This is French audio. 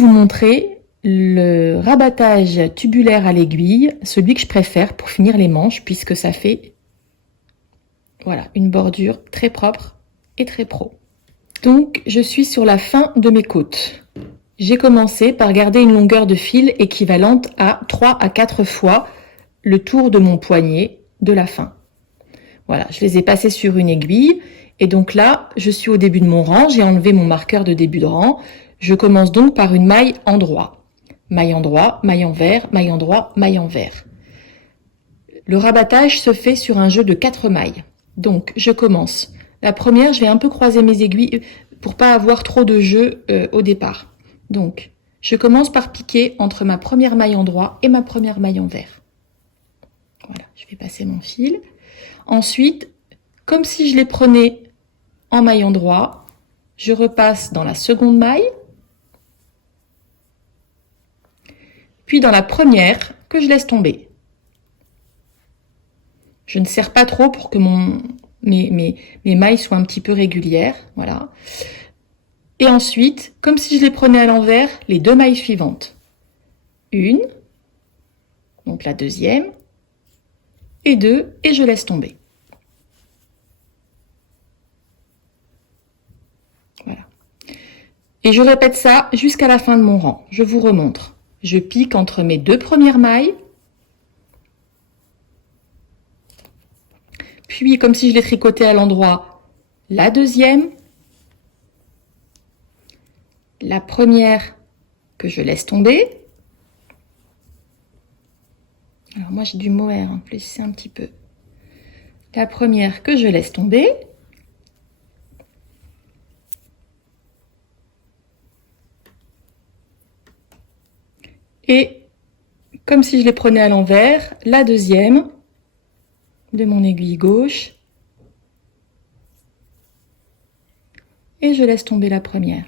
vous montrer le rabattage tubulaire à l'aiguille, celui que je préfère pour finir les manches, puisque ça fait voilà, une bordure très propre et très pro. Donc, je suis sur la fin de mes côtes. J'ai commencé par garder une longueur de fil équivalente à 3 à 4 fois le tour de mon poignet de la fin. Voilà, je les ai passés sur une aiguille. Et donc là, je suis au début de mon rang, j'ai enlevé mon marqueur de début de rang. Je commence donc par une maille endroit. Maille endroit, maille envers, maille endroit, maille envers. Le rabattage se fait sur un jeu de 4 mailles. Donc, je commence. La première, je vais un peu croiser mes aiguilles pour pas avoir trop de jeu au départ. Donc, je commence par piquer entre ma première maille endroit et ma première maille envers. Voilà, je vais passer mon fil. Ensuite, comme si je les prenais en maille endroit, je repasse dans la seconde maille, puis dans la première que je laisse tomber. Je ne serre pas trop pour que mes mailles soient un petit peu régulières, voilà. Et ensuite, comme si je les prenais à l'envers, les 2 mailles suivantes. Une, donc la deuxième, et 2, et je laisse tomber. Voilà. Et je répète ça jusqu'à la fin de mon rang. Je vous remontre. Je pique entre mes 2 premières mailles, puis comme si je les tricotais à l'endroit, la deuxième, la première que je laisse tomber. Alors moi j'ai du mohair, en plus c'est un petit peu. La première que je laisse tomber. Et comme si je les prenais à l'envers, la deuxième de mon aiguille gauche. Et je laisse tomber la première.